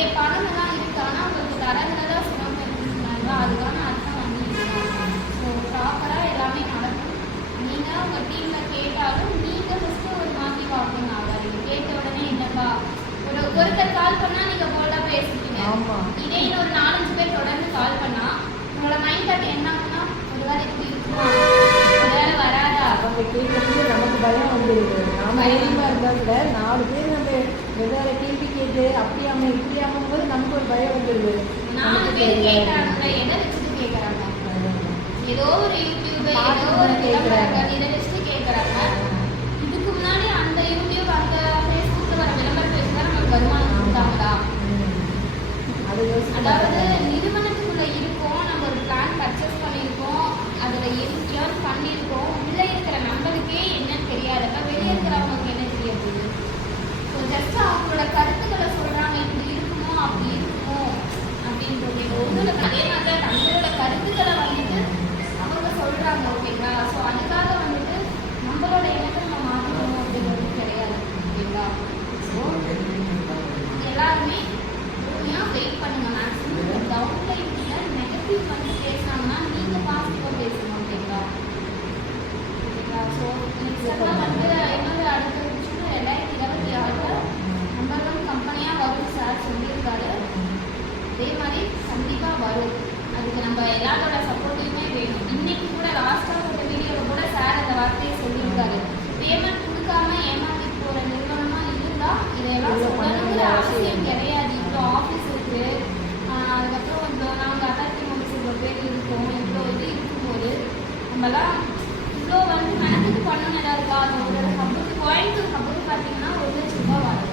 அந்த பே பணம் எல்லாம் இருக்கு. ஆனால் உங்களுக்கு தரதுல தான் சிரமம் இருக்குன்னு சொன்னாங்க அதுக்கான அர்த்தம் வந்து ஸோ ப்ராப்பராக எல்லாமே நடக்கும். நீங்கள் உங்கள் டீமில் கேட்டாலும் நீங்கள் ஃபஸ்ட்டு ஒரு மாற்றி பார்க்கணும் ஆகாதீங்க கேட்ட உடனே என்னப்பா? ஒரு ஒருத்தர் கால் பண்ணால் நீங்கள் போல்டாக பேசிட்டீங்க ஆமா. இதே இன்னொரு நாலஞ்சு பேர் தொடர்ந்து கால் பண்ணா உங்களோட மைண்ட் தாட் என்ன ஆகும்னா ஒரு வேலை இப்படி இருக்குமா? ஒரு வேலை வராதா? அவங்க கேட்கும்போது நமக்கு பயம் நாம இருந்தால் கூட நாலு பேர் நம்ம வெவ்வேறு கேட்டு அப்படியாம இப்படியாம போது நமக்கு ஒரு பயம் வந்துடுது நாலு பேர். கேட்கறாங்க எதை வச்சுட்டு கேட்கறாங்க ஏதோ ஒரு யூடியூப் ஏதோ ஒரு. விளம்பரம் இதை வச்சுட்டு கேட்கறாங்க இதுக்கு முன்னாடி அந்த யூடியூப் அந்த ஃபேஸ்புக்கில் வர விளம்பரத்தை வச்சு தான் நமக்கு வருமானம் கொடுத்தாங்களா? அதாவது. நிறுவனத்துக்குள்ள இருக்கோம் நம்ம ஒரு பிளான் பர்ச்சேஸ் பண்ணியிருக்கோம் அதில் ஏர்ன் பண்ணியிருக்கோம் உள்ளே இருக்கிற நம்மளுக்கே என்னன்னு தெரியாதப்ப வெளியே இருக்கிறவங்களுக்கு என்ன தெரிய போகுது ஸோ ஜஸ்ட் அவங்களோட கருத்துக்களை சொல்கிறாங்க இப்படி இருக்குமோ அப்படி இருக்குமோ அப்படின்றது ஒன்றும் அதே மாதிரி தான் நம்மளோட கருத்துக்களை வந்துட்டு அவங்க சொல்கிறாங்க ஓகேங்களா ஸோ அதுக்காக வந்துட்டு நம்மளோட எண்ணத்தை நம்ம மாற்றணும் அப்படிங்கிறது கிடையாது ஓகேங்களா ஸோ எல்லாருமே பொறுமையாக வெயிட் பண்ணுங்க மேக்ஸிமம் டவுன் லைஃப்பில் நெகட்டிவ் வந்து பேசுனாங்கன்னா நீங்கள் பாசிட்டிவாக பேசணும் ஓகேங்களா ஓகேங்களா ஸோ நெக்ஸ்ட் வந்து இன்னொரு அடுத்த விஷயம் ரெண்டாயிரத்தி இருபத்தி ஆறில் நம்பர் ஒன் கம்பெனியாக வரும் சார் சொல்லியிருக்காரு அதே மாதிரி கண்டிப்பாக வரும் அதுக்கு நம்ம எல்லாரோட சப்போர்ட்டையுமே வேணும் இன்னைக்கு கூட லாஸ்ட்டாக ஒரு வீடியோவில் கூட சார் அந்த வார்த்தையை சொல்லியிருக்காரு பேமெண்ட் கொடுக்காம ஏமாத்திட்டு போகிற நிறுவனமாக இருந்தால் இதையெல்லாம் இவ்வளோ சொல்லணுங்கிற அவசியம் கிடையாது இவ்வளோ ஆஃபீஸ் இருக்குது அதுக்கப்புறம் இவ்வளோ நாங்கள் அத்தாரிட்டி மெம்பர்ஸ் பேர் இருக்கோம் இவ்வளோ இது இருக்கும்போது நம்மலாம் இவ்வளோ வந்து மெனத்துக்கு பண்ணணும் இருக்கா அது ஒரு ஹப்புக்கு கோயம்புத்தூர் ஹப்புக்கு பார்த்தீங்கன்னா ஒரு லட்சம் ரூபாய் வாங்க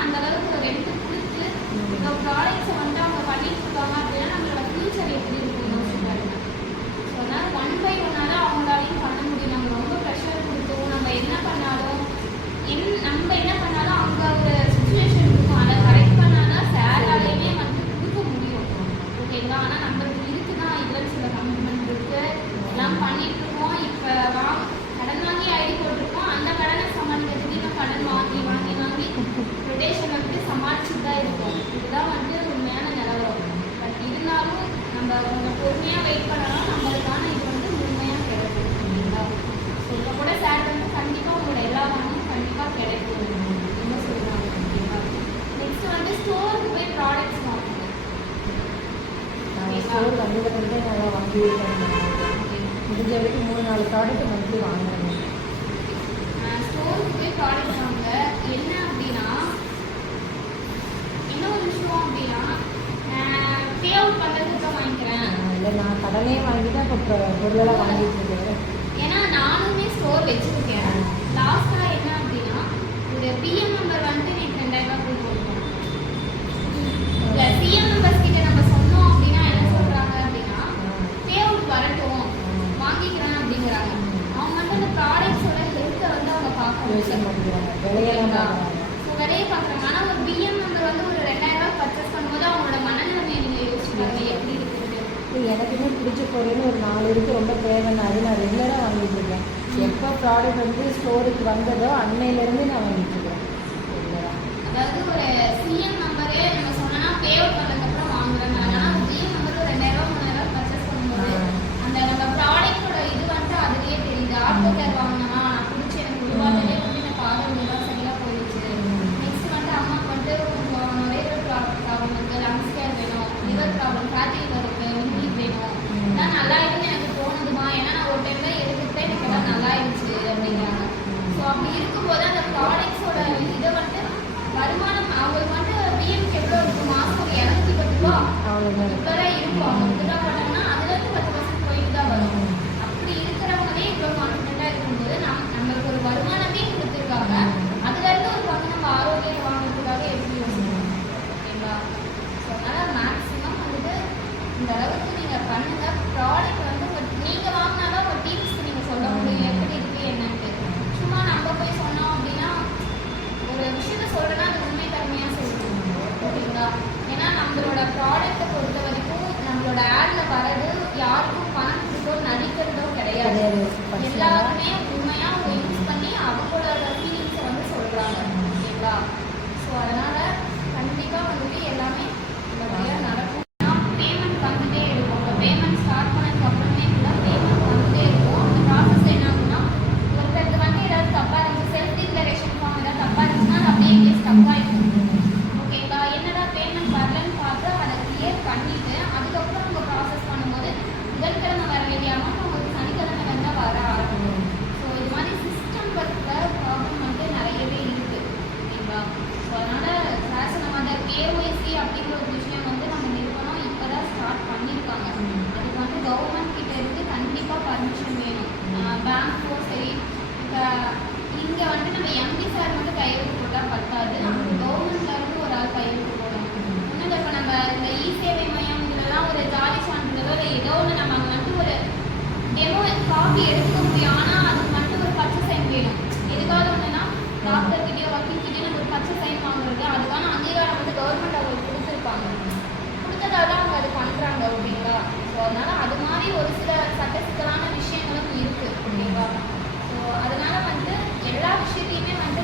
அந்த அளவுக்கு ரெண்ட் கொடுத்து இந்த ப்ராடக்ட்ஸை வந்து அவங்க பண்ணிட்டு இருக்காங்க அப்படின்னா நம்மளோட ஃபியூச்சர் எப்படி இருக்கும் யோசிச்சு பாருங்க ஸோ அதனால் ஒன் பை ஒன்னால அவங்களாலையும் பண்ண முடியும் நம்ம ரொம்ப ப்ரெஷர் கொடுத்தோம் நம்ம என்ன பண்ணாலும் என் நம்ம என்ன பண்ணாலும் அவங்க ஒரு சுச்சுவேஷன் இருக்கும் அதை கரெக்ட் பண்ணாதான் சேராலையுமே வந்து கொடுக்க முடியும் ஓகேங்களா ஆனால் நம்மளுக்கு இருக்குதான் இல்லைன்னு சில கமிட்மெண்ட் இருக்கு எல்லாம் பண்ணிட்டு இருக்கோம் இப்போ வாங்க கடன் வாங்கி ஐடி போட்டிருக்கோம் அந்த கடனை சமாளிக்கிறதுக்கு இன்னும் கடன் வாங்கி வாங்கி வாங்கி ரொட்டேஷன் வந்து சமாளிச்சுட்டு தான் இருக்கோம் இதுதான் வந்து உண்மையான நிலவரம் பட் இருந்தாலும் நம்ம கொஞ்சம் பொறுமையாக வெயிட் பண்ணலாம் நம்மளுக்கான இது வந்து முழுமையாக கிடைக்கும் ஓகேங்களா ஸோ இப்போ கூட சார் வந்து கண்டிப்பாக உங்களோட எல்லா வாங்கியும் கண்டிப்பாக கிடைக்கும் என்ன சொல்கிறாங்க ஓகேங்களா நெக்ஸ்ட் வந்து ஸ்டோருக்கு போய் ப்ராடக்ட்ஸ் வாங்குங்க நான் ஸ்டோர் வந்ததை வந்து நல்லா வாங்கி முடிஞ்ச வரைக்கும் மூணு நாலு ப்ராடக்ட் மந்த்லி வாங்குறேன் ஸ்டோருக்கு ப்ராடக்ட் வாங்க. என்ன அப்படின்னா என்ன ஒரு விஷயம் அப்படின்னா பே அவுட் பண்ணுறதுக்கு வாங்கிக்கிறேன். இல்லை நான் கடனே வாங்கி தான் இப்போ பொருளெல்லாம் வாங்கிட்டு இருக்கேன் ஏன்னா நானுமே ஸ்டோர் வச்சிருக்கேன். லாஸ்ட்டாக என்ன அப்படின்னா ஒரு பிஎம் நம்பர் வந்து எனக்கு ரெண்டாயிரம் ரூபாய் கொடுக்கணும் இல்லை சிஎம் நம்பர்ஸ் கிட்ட நம்ம சொன்னோம் அப்படின்னா என்ன சொல்கிறாங்க அப்படின்னா பே அவுட் வரட்டும் வாங்கிக்கிறேன் அப்படிங்கிறாங்க அவங்க வந்து அந்த ப்ராடக்ட்ஸோட ஹெல்த்தை வந்து அவங்க பார்க்க யோசனை பண்ணிக்கிறாங்க விலையெல்லாம் பார்க்குறாங்க ஸோ விலையை பார்க்குறாங்க. ஆனால் ஒரு பிஎம் நம்பர் வந்து ஒரு ரெண்டாயிரம் ரூபாய் பர்ச்சேஸ் பண்ணும்போது அவங்களோட மனநிலைமையை நீங்கள் எப்படி இருக்குது எனக்குமே பிடிச்ச பொருள்னு ஒரு நாலு இருக்கு. ரொம்ப தேவைன்னு அது நான் ரெகுலராக வாங்கிட்டு இருக்கேன். எப்போ ப்ராடக்ட் வந்து ஸ்டோருக்கு வந்ததோ அன்னையிலேருந்து நான் வாங்கிட்டு இருக்கேன். ரெகுலராக அதாவது ஒரு சிஎம் நம்பரே நம்ம சொன்னா பே Kepada Ibu. காப்பி எடுத்துக்க முடியும். ஆனால் அதுக்கு மட்டும் ஒரு பச்சை சைன் வேணும். எதுக்காக ஒன்றுன்னா டாக்டர் ஒன்றுனா டாக்டர்கிட்டயோ வக்கீல்கிட்டயோ நம்ம ஒரு பச்சை சைன் வாங்குறது அதுக்கான அங்கீகாரம் வந்து கவர்மெண்ட் அவங்களுக்கு கொடுத்துருப்பாங்க. கொடுத்ததால அவங்க அது பண்ணுறாங்க அப்படிங்களா? ஸோ அதனால அது மாதிரி ஒரு சில சட்ட சிக்கலான விஷயங்களும் இருக்குது ஓகேங்களா ஸோ அதனால வந்து எல்லா விஷயத்தையுமே வந்து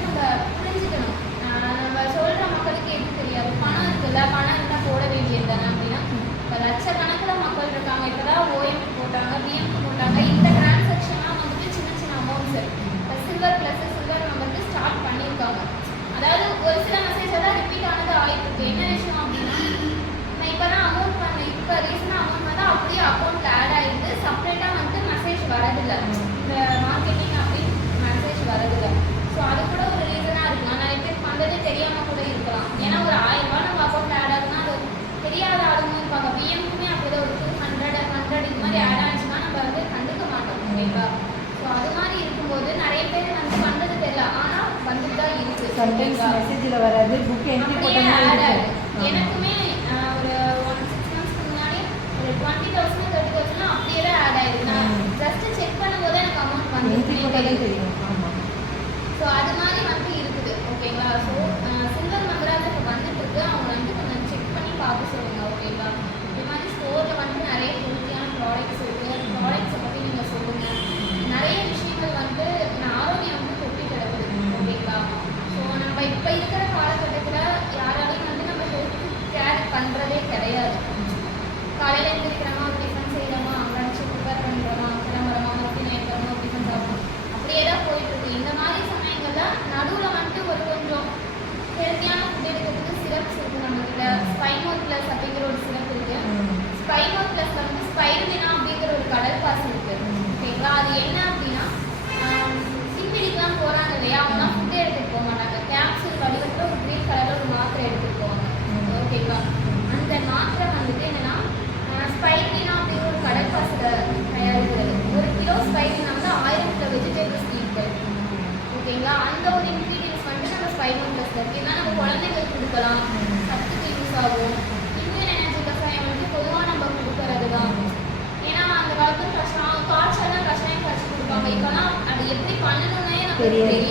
தெரியும். ஆமாம் ஸோ அது மாதிரி வந்து இருக்குது. ஓகேங்களா? ஸோ சில்வர் இப்போ வந்துட்டு அவங்க வந்து கொஞ்சம் செக் பண்ணி பார்க்க சொல்லுங்க ஓகேங்களா? இந்த மாதிரி ஸ்டோரில் வந்து நிறைய ஹெல்த்தியான ப்ராடக்ட்ஸ் இருக்கு. அந்த ப்ராடக்ட்ஸை பற்றி நீங்கள் சொல்லுங்க. நிறைய விஷயங்கள் வந்து ஆரோக்கியம் வந்து தொட்டி கிடக்குது ஓகேங்களா? ஸோ நம்ம இப்போ இருக்க querido.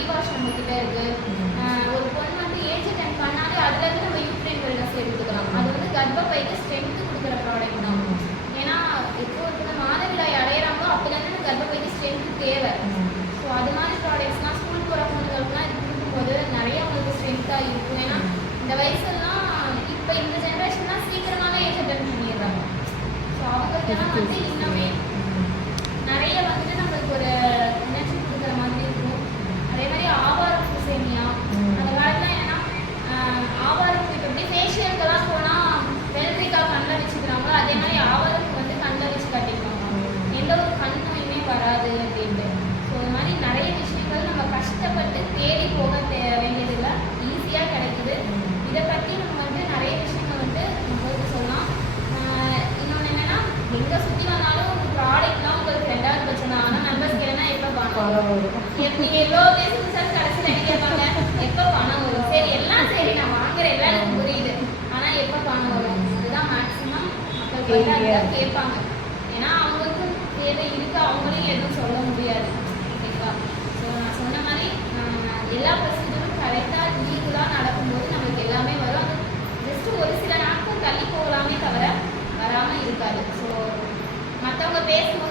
யூஸ் பண்ற விவாஷ் நம்ம கிட்ட இருக்கு ஒரு பொண்ணு வந்து ஏஜ் அட்டன் பண்ணாலே அதுல இருந்து நம்ம யூக்ரைன் வெல்னஸ் எடுத்துக்கலாம் அது வந்து கர்ப்பப்பைக்கு ஸ்ட்ரென்த் கொடுக்குற ப்ராடக்ட் தான். ஏன்னா எப்போ இருக்கிற மாதவிடாய் அடையிறாங்களோ அப்போல இருந்து கர்ப்பப்பைக்கு ஸ்ட்ரென்த் தேவை. ஸோ அது மாதிரி ப்ராடக்ட்ஸ்லாம் ஸ்கூல் போகிற பொண்ணுங்களுக்குலாம் இது கொடுக்கும்போது நிறைய அவங்களுக்கு ஸ்ட்ரென்த்தாக இருக்கும். ஏன்னா இந்த வயசுலாம் இப்போ இந்த ஜென்ரேஷன்லாம் சீக்கிரமாவே ஏஜ் அட்டன் பண்ணிடுறாங்க. ஸோ அவங்களுக்கெல்லாம் வந்து இன்னுமே நிறைய வந்துட்டு நம்மளுக்கு ஒரு எனர்ஜி கொடுக்குற மாதிரி இருக்கும் அதே மாதிரி ஆவாரம் சேமியா ம். அந்த காலத்துல ஏன்னா ஆஹ், ஆவாரம் இப்போ எப்படி ஃபேஷியலுக்கெல்லாம் போனால் வெள்ளரிக்கா கண்ணில் வச்சுக்கிறாங்களோ அதே மாதிரி ஆவாரத்துக்கு வந்து கண்ணில் வச்சு கட்டிக்குவாங்க ம். எந்த ஒரு கண் நோயுமே வராது அப்படின்ட்டு ஸோ இந்த மாதிரி நிறைய விஷயங்கள் நம்ம கஷ்டப்பட்டு தேடி போக தே வேண்டியதில்லை ஈஸியாக கிடைக்குது இதை பற்றி நம்ம வந்து நிறைய விஷயங்கள் வந்து உங்களுக்கு சொல்லலாம் ஆஹ் இன்னொன்று என்னன்னா எங்கே சுற்றி வந்தாலும் ப்ராடக்ட்லாம் உங்களுக்கு ரெண்டாவது பிரச்சனை ஆனால் நம்பர்ஸ் கேட்டா எப்போ பணம் வரும்? எப்ப நீங்க எவ்வளோ பேசுறது கடைசியில் என்ன கேட்பாங்க எப்போ பணம் வரும் சரி எல்லாம் சரி நான் வாங்குற எல்லாம் எனக்கு புரியுது ஆனால் எப்போ பணம் வரும் அதுதான் மேக்ஸிமம் மக்கள் வந்து அதுதான் கேட்பாங்க. ஏன்னா அவங்களுக்கு தேவை இருக்கு அவங்களையும் எதுவும் சொல்ல முடியாது. ஓகேங்களா ஸோ நான் சொன்ன மாதிரி ஆஹ், எல்லா ப்ரொசீஜரும் கரெக்டாக லீகலாக நடக்கும்போது நமக்கு எல்லாமே வரும். அது ஜஸ்ட் ஒரு சில நாட்கள் தள்ளி போகலாமே தவிர வராமல் இருக்காது. ஸோ மற்றவங்க பேசும்போது